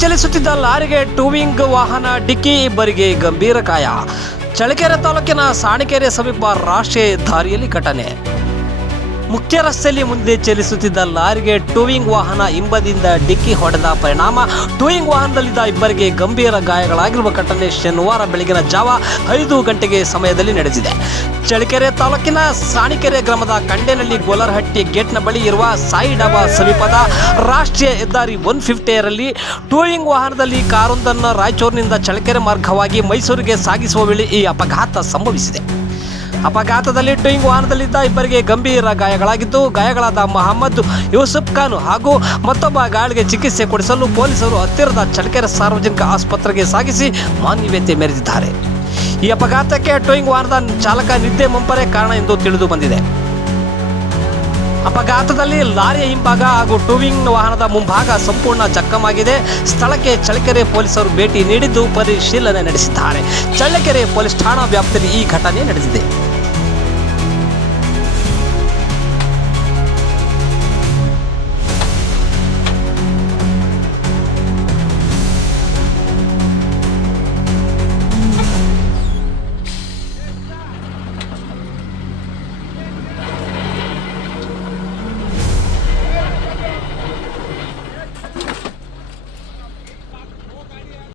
ಚಲಿಸುತ್ತಿದ್ದ ಲಾರಿಗೆ ಟೂವಿಂಗ್ ವಾಹನ ಡಿಕ್ಕಿ, ಇಬ್ಬರಿಗೆ ಗಂಭೀರ ಗಾಯ. ಚಳ್ಳಕೆರೆ ತಾಲೂಕಿನ ಸಾಣಿಕೆರೆ ಸಮೀಪ ರಾಷ್ಟ್ರೀಯ ಹೆದ್ದಾರಿಯಲ್ಲಿ ಘಟನೆ. ಮುಖ್ಯ ರಸ್ತೆಯಲ್ಲಿ ಮುಂದೆ ಚಲಿಸುತ್ತಿದ್ದ ಲಾರಿಗೆ ಟೂವಿಂಗ್ ವಾಹನ ಹಿಂಬದಿಯಿಂದ ಡಿಕ್ಕಿ ಹೊಡೆದ ಪರಿಣಾಮ ಟೂವಿಂಗ್ ವಾಹನದಲ್ಲಿದ್ದ ಇಬ್ಬರಿಗೆ ಗಂಭೀರ ಗಾಯಗಳಾಗಿರುವ ಘಟನೆ ಶನಿವಾರ ಬೆಳಗಿನ ಜಾವ 5 ಗಂಟೆಗೆ ಸಮಯದಲ್ಲಿ ನಡೆದಿದೆ. ಚಳ್ಳಕೆರೆ ತಾಲೂಕಿನ ಸಾಣಿಕೆರೆ ಗ್ರಾಮದ ಕಂಡೇನಹಳ್ಳಿ ಗೋಲರಹಟ್ಟಿ ಗೇಟ್ನ ಬಳಿ ಇರುವ ಸಾಯಿ ಡಾಬಾ ಸಮೀಪದ ರಾಷ್ಟ್ರೀಯ ಹೆದ್ದಾರಿ 150 ರಲ್ಲಿ ಟೂವಿಂಗ್ ವಾಹನದಲ್ಲಿ ಕಾರೊಂದನ್ನು ರಾಯಚೂರಿನಿಂದ ಚಳ್ಳಕೆರೆ ಮಾರ್ಗವಾಗಿ ಮೈಸೂರಿಗೆ ಸಾಗಿಸುವ ವೇಳೆ ಈ ಅಪಘಾತ ಸಂಭವಿಸಿದೆ. ಅಪಘಾತದಲ್ಲಿ ಟೂವಿಂಗ್ ವಾಹನದಲ್ಲಿದ್ದ ಇಬ್ಬರಿಗೆ ಗಂಭೀರ ಗಾಯಗಳಾಗಿದ್ದು, ಗಾಯಗಳಾದ ಮಹಮ್ಮದ್ ಯೂಸುಫ್ ಖಾನ್ ಹಾಗೂ ಮತ್ತೊಬ್ಬ ಗಾಯಾಳಿಗೆ ಚಿಕಿತ್ಸೆ ಕೊಡಿಸಲು ಪೊಲೀಸರು ಹತ್ತಿರದ ಚಳ್ಳಕೆರೆ ಸಾರ್ವಜನಿಕ ಆಸ್ಪತ್ರೆಗೆ ಸಾಗಿಸಿ ಮಾನವೀಯತೆ ಮೆರೆದಿದ್ದಾರೆ. ಈ ಅಪಘಾತಕ್ಕೆ ಟೂವಿಂಗ್ ವಾಹನದ ಚಾಲಕ ನಿದ್ದೆ ಮಂಪರೇ ಕಾರಣ ಎಂದು ತಿಳಿದು ಬಂದಿದೆ. ಅಪಘಾತದಲ್ಲಿ ಲಾರಿಯ ಹಿಂಭಾಗ ಹಾಗೂ ಟೂವಿಂಗ್ ವಾಹನದ ಮುಂಭಾಗ ಸಂಪೂರ್ಣ ಜಖಮಾಗಿದೆ. ಸ್ಥಳಕ್ಕೆ ಚಳ್ಳಕೆರೆ ಪೊಲೀಸರು ಭೇಟಿ ನೀಡಿದ್ದು ಪರಿಶೀಲನೆ ನಡೆಸಿದ್ದಾರೆ. ಚಳ್ಳಕೆರೆ ಪೊಲೀಸ್ ಠಾಣಾ ವ್ಯಾಪ್ತಿಯಲ್ಲಿ ಈ ಘಟನೆ ನಡೆದಿದೆ.